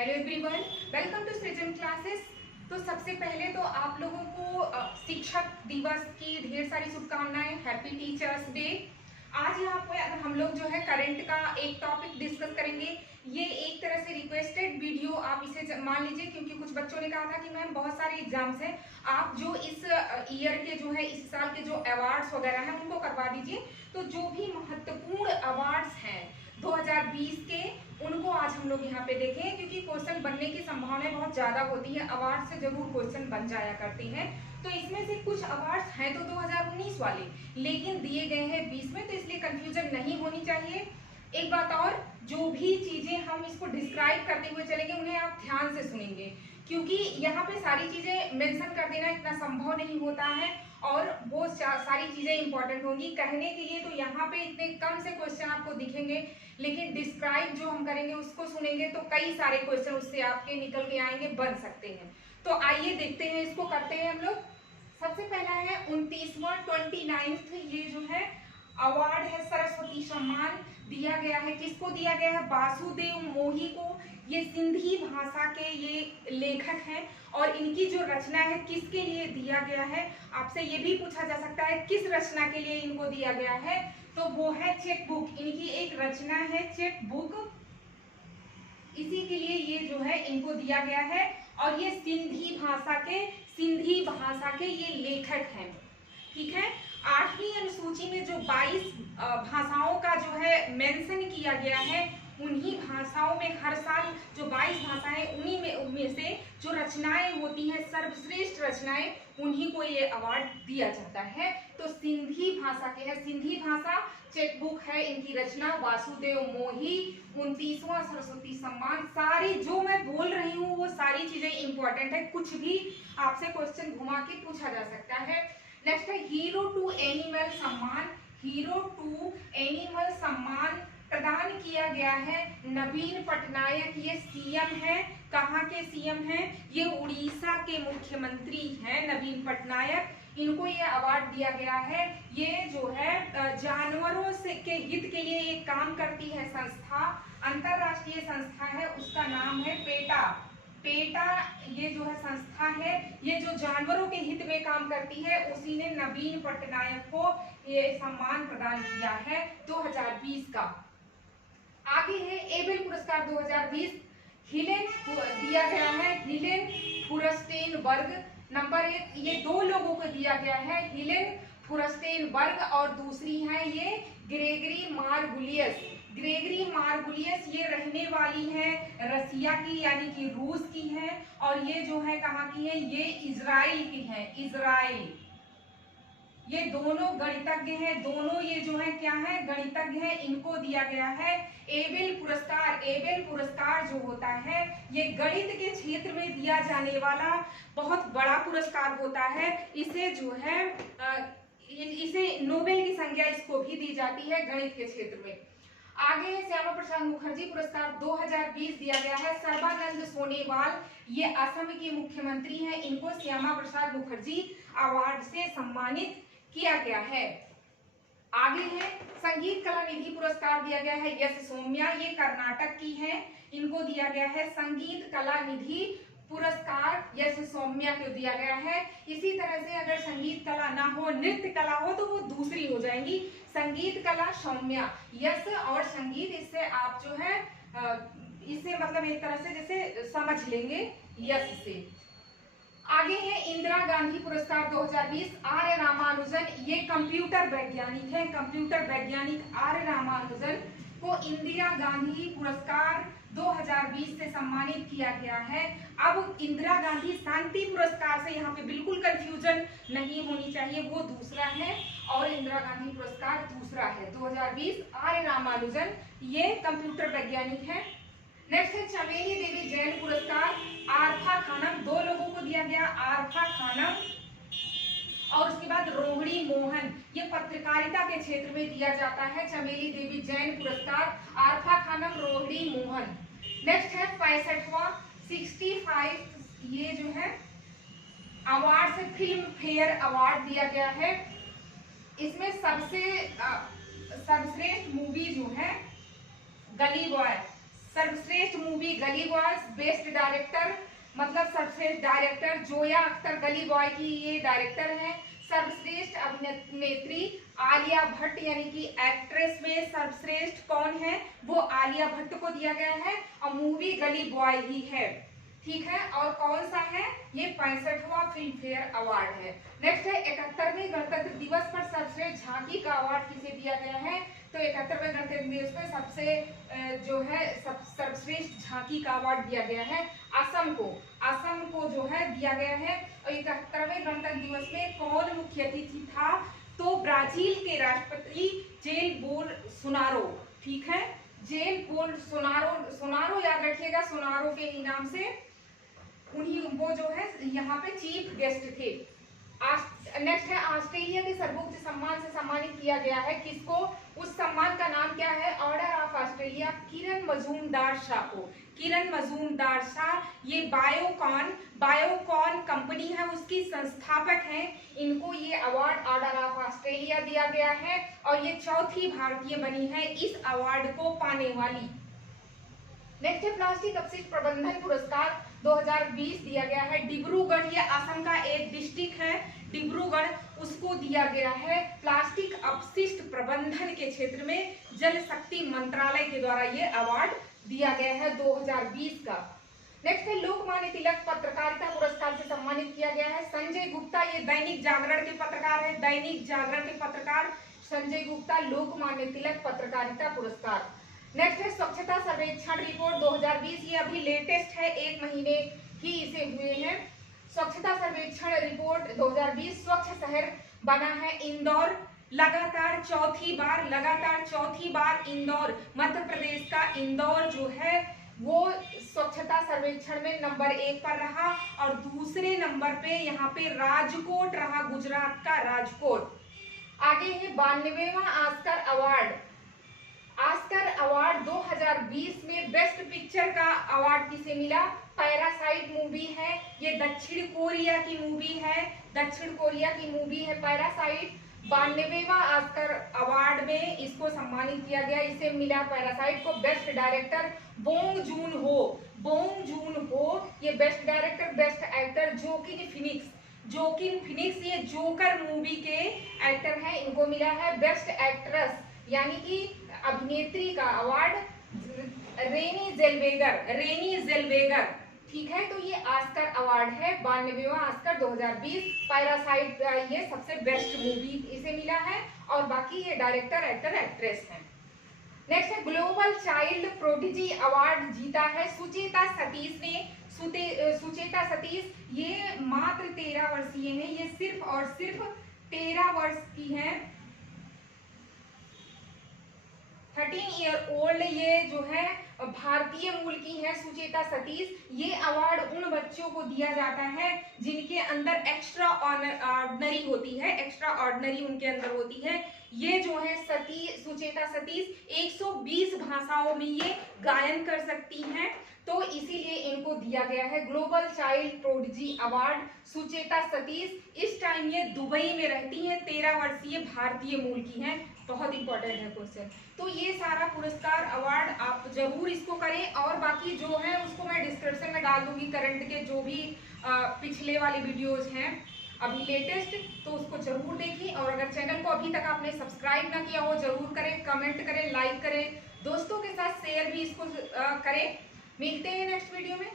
Hello everyone, welcome to सृजन classes. तो सबसे पहले तो आप लोगों को शिक्षक दिवस की ढेर सारी शुभकामनाएं। Happy teachers day. आज यहाँ पे हम लोग जो है करंट का एक टॉपिक डिस्कस करेंगे। ये एक तरह से रिक्वेस्टेड वीडियो आप इसे मान लीजिए, क्योंकि कुछ बच्चों ने कहा था कि मैम बहुत सारे एग्जाम्स हैं, आप जो इस ईयर के जो है इस साल के जो अवार्ड्स वगैरह हैं उनको करवा दीजिए। तो जो भी महत्वपूर्ण अवार्ड्स हैं 2020 के, उनको आज हम लोग यहाँ पे देखें, क्योंकि क्वेश्चन बनने की संभावना बहुत ज्यादा होती है। अवार्ड से जरूर क्वेश्चन बन जाया करते हैं। तो इसमें से कुछ अवार्ड्स हैं तो 2019 वाले, लेकिन दिए गए हैं 20 में, तो इसलिए कंफ्यूजन नहीं होनी चाहिए। एक बात और, जो भी चीजें हम इसको डिस्क्राइब करते हुए चलेंगे उन्हें आप ध्यान से सुनेंगे, क्योंकि यहाँ पे सारी चीजें मेंशन कर देना इतना संभव नहीं होता है और वो सारी चीजें इंपॉर्टेंट होंगी कहने के लिए। तो यहाँ पे इतने कम से क्वेश्चन आपको दिखेंगे, लेकिन डिस्क्राइब जो हम करेंगे उसको सुनेंगे तो कई सारे क्वेश्चन उससे आपके निकल के आएंगे, बन सकते हैं। तो आइए देखते हैं, इसको करते हैं हम लोग। सबसे पहला है 29वां 29th, ये जो है अवार्ड है सरस्वती सम्मान, दिया गया है। किसको दिया गया है? वासुदेव मोही को। ये सिंधी भाषा के ये लेखक हैं और इनकी जो रचना है किसके लिए दिया गया है? आपसे ये भी पूछा जा सकता है किस रचना के लिए इनको दिया गया है, तो वो है चेक बुक। इनकी एक रचना है चेक बुक, इसी के लिए ये जो है इनको दिया गया है। और ये सिंधी भाषा के ये लेखक हैं, ठीक है। 8वीं अनुसूची में जो 22 भाषाओं का जो है मेंशन किया गया है, उन्हीं भाषाओं में हर साल जो 22 भाषाएं, उनमें से जो रचनाएं होती हैं, सर्वश्रेष्ठ रचनाएं, उन्हीं को ये अवार्ड दिया जाता है। तो सिंधी भाषा के है, सिंधी भाषा चेक बुक है इनकी रचना, वासुदेव मोही। 29वां सरस्वती सम्मान। सारी जो मैं बोल रही हूँ वो सारी चीजें इंपॉर्टेंट है, कुछ भी आपसे क्वेश्चन घुमा के पूछा जा सकता है। नेक्स्ट है हीरो टू एनिमल सम्मान। हीरो टू एनिमल सम्मान प्रदान किया गया है नवीन पटनायक। ये सीएम है। कहाँ के सीएम हैं? ये उड़ीसा के मुख्यमंत्री हैं नवीन पटनायक। इनको ये अवार्ड दिया गया है। ये जो है जानवरों से के हित के लिए ये काम करती है संस्था, अंतरराष्ट्रीय संस्था है, उसका नाम है पेटा। ये जो है संस्था है, ये जो जानवरों के हित में काम करती है, उसी ने नवीन पटनायक को ये सम्मान प्रदान किया है 2020 का। आगे है एबेल पुरस्कार 2020। हिलेन दिया गया है, हिलेन फुरस्टेनबर्ग। नंबर 1, ये 2 लोगों को दिया गया है, हिलेन फुरस्टेनबर्ग, और दूसरी है ये ग्रेगरी मार्गुलियस। ग्रेगरी मार्गुलियस ये रहने वाली है रसिया की, यानी कि रूस की है, और ये जो है कहाँ की है? ये इजराइल की है, इजराइल। ये दोनों गणितज्ञ हैं, दोनों ये जो है क्या है? गणितज्ञ हैं। इनको दिया गया है एबेल पुरस्कार। एबेल पुरस्कार जो होता है ये गणित के क्षेत्र में दिया जाने वाला बहुत बड़ा पुरस्कार होता है। इसे जो है इसे नोबेल की संज्ञा इसको भी दी जाती है गणित के क्षेत्र में। आगे है श्यामा प्रसाद मुखर्जी पुरस्कार 2020 दिया गया है। सर्बानंद सोनोवाल ये असम के मुख्यमंत्री हैं, इनको श्यामा प्रसाद मुखर्जी अवार्ड से सम्मानित किया गया है। आगे है संगीत कला निधि पुरस्कार दिया गया है यश सौम्या, ये कर्नाटक की है, इनको दिया गया है संगीत कला निधि पुरस्कार यश सौम्या को दिया गया है। इसी तरह से अगर संगीत कला ना हो, नृत्य कला हो, तो वो दूसरी हो जाएंगी। संगीत कला सौम्या, यश और संगीत, इससे आप जो है इससे मतलब एक तरह से जैसे समझ लेंगे यश से। आगे है इंदिरा गांधी पुरस्कार 2020 आर्य रामानुजन, ये कंप्यूटर वैज्ञानिक है। कंप्यूटर वैज्ञानिक आर्य रामानुजन को इंदिरा गांधी पुरस्कार 2020 से सम्मानित किया गया है। अब इंदिरा गांधी शांति पुरस्कार से यहाँ पे बिल्कुल कंफ्यूजन नहीं होनी चाहिए, वो दूसरा है और इंदिरा गांधी पुरस्कार दूसरा है। 2020 आर्य रामानुजन ये कंप्यूटर वैज्ञानिक है। नेक्स्ट है चमेली देवी जैन पुरस्कार आरफा खानम, 2 लोगों को दिया गया, आरफा खानम और उसके बाद रोहिणी मोहन, ये पत्रकारिता के क्षेत्र में दिया जाता है। चमेली देवी जैन पुरस्कार, आरफा खानम, रोहिणी मोहन। नेक्स्ट है 65वां 65 ये जो है अवार्ड से फिल्म फेयर अवार्ड दिया गया है। इसमें सबसे सर्वश्रेष्ठ मूवी जो है गली बॉय, सर्वश्रेष्ठ मूवी गली बॉयज, बेस्ट डायरेक्टर मतलब सर्वश्रेष्ठ डायरेक्टर जोया अख्तर गली बॉय की ये डायरेक्टर है। सर्वश्रेष्ठ अभिनेत्री आलिया भट्ट यानी कि एक्ट्रेस में सर्वश्रेष्ठ कौन है, वो आलिया भट्ट को दिया गया है और मूवी गली बॉय ही है, ठीक है। और कौन सा है ये 65वां फिल्म फेयर अवार्ड है। नेक्स्ट है 71वें गणतंत्र दिवस पर सर्वश्रेष्ठ झांकी का अवार्ड किसे दिया गया है, तो 71वें गणतंत्र दिवस पर सबसे जो है सर्वश्रेष्ठ झांकी का अवार्ड दिया गया है असम को जो है दिया गया है। और 71वें गणतंत्र दिवस में कौन मुख्य अतिथि था, तो ब्राजील के राष्ट्रपति जेल बोल्सोनारो, ठीक है, जेल बोल्सोनारो याद रखिएगा, सोनारो के इनाम से उन्हीं वो जो है यहाँ पे चीफ गेस्ट थे। नेक्स्ट है ऑस्ट्रेलिया के सर्वोच्च सम्मान से सम्मानित किया गया है किसको, उस सम्मान का नाम क्या है, ऑर्डर ऑफ ऑस्ट्रेलिया किरण मजूमदार शाह को। किरण मजूमदार शाह ये बायोकॉन कंपनी है उसकी संस्थापक हैं, इनको ये अवार्ड ऑर्डर ऑफ ऑस्ट्रेलिया दिया गया है और ये चौथी भारतीय बनी है इस अवार्ड को पाने वाली। नेक्स्ट है प्लास्टिक अपशिष्ट प्रबंधन पुरस्कार 2020 दिया गया है डिब्रूगढ़, ये असम का एक डिस्ट्रिक्ट है डिब्रूगढ़, उसको दिया गया है प्लास्टिक अपशिष्ट प्रबंधन के क्षेत्र में जल शक्ति मंत्रालय के द्वारा ये अवार्ड दिया गया है 2020 का। नेक्स्ट है लोकमान्य तिलक पत्रकारिता पुरस्कार से सम्मानित किया गया है संजय गुप्ता, ये दैनिक जागरण के पत्रकार है, दैनिक जागरण के पत्रकार संजय गुप्ता लोकमान्य तिलक पत्रकारिता पुरस्कार। नेक्स्ट है स्वच्छता सर्वेक्षण रिपोर्ट 2020, ये अभी लेटेस्ट है, 1 महीने ही इसे हुए हैं। स्वच्छता सर्वेक्षण रिपोर्ट 2020 स्वच्छ शहर बना है इंदौर, लगातार चौथी बार इंदौर, मध्य प्रदेश का इंदौर जो है वो स्वच्छता सर्वेक्षण में नंबर 1 पर रहा और दूसरे नंबर पे यहाँ पे राजकोट रहा, गुजरात का राजकोट। आगे है 92वां ऑस्कर अवार्ड 2020 में बेस्ट पिक्चर का अवार्ड किसे मिला, पैरासाइट मूवी है, ये दक्षिण कोरिया की मूवी है पैरासाइट। 92वां ऑस्कर अवार्ड में इसको सम्मानित किया गया, इसे मिला पैरासाइट को बेस्ट डायरेक्टर बोंग जून हो, ये best director, best actor Joaquin Phoenix ये जोकर मूवी के एक्टर हैं, इनको मिला है बेस्ट एक्ट्रेस यानी कि अभिनेत्री का अवार्ड रेनी जेल्वेगर, ठीक है। तो ये ऑस्कर अवार्ड है 92वां ऑस्कर 2020 पैरासाइट, ये सबसे बेस्ट मूवी इसे मिला है और बाकी ये डायरेक्टर एक्टर एक्ट्रेस हैं। नेक्स्ट है ग्लोबल चाइल्ड प्रोडिजी अवार्ड जीता है सुचेता सतीश ने। सुचेता सतीश ये मात्र 13 वर्षीय हैं, ये सिर्फ और सिर्फ 13 वर्ष की हैं, 13 ईयर ओल्ड, ये जो है भारतीय मूल की है सुचेता सतीश। ये अवार्ड उन बच्चों को दिया जाता है जिनके अंदर एक्स्ट्रा ऑर्डिनरी होती है, एक्स्ट्रा ऑर्डिनरी उनके अंदर होती है। ये जो है सुचेता सतीश 120 भाषाओं में ये गायन कर सकती हैं, तो इसीलिए इनको दिया गया है global child prodigy award Sucheta Satish. इस टाइम ये दुबई में रहती हैं, 13 वर्षीय भारतीय मूल की हैं, बहुत इंपॉर्टेंट है क्वेश्चन। तो ये सारा पुरस्कार अवार्ड आप जरूर इसको करें और बाकी जो है उसको मैं डिस्क्रिप्शन में डाल दूंगी, करंट के जो भी पिछले वाले वीडियोज हैं अभी लेटेस्ट, तो उसको जरूर देखें। और अगर चैनल को अभी तक आपने सब्सक्राइब ना किया हो जरूर करें, कमेंट करें, लाइक करें, दोस्तों के साथ शेयर भी इसको करें। मिलते हैं नेक्स्ट वीडियो में।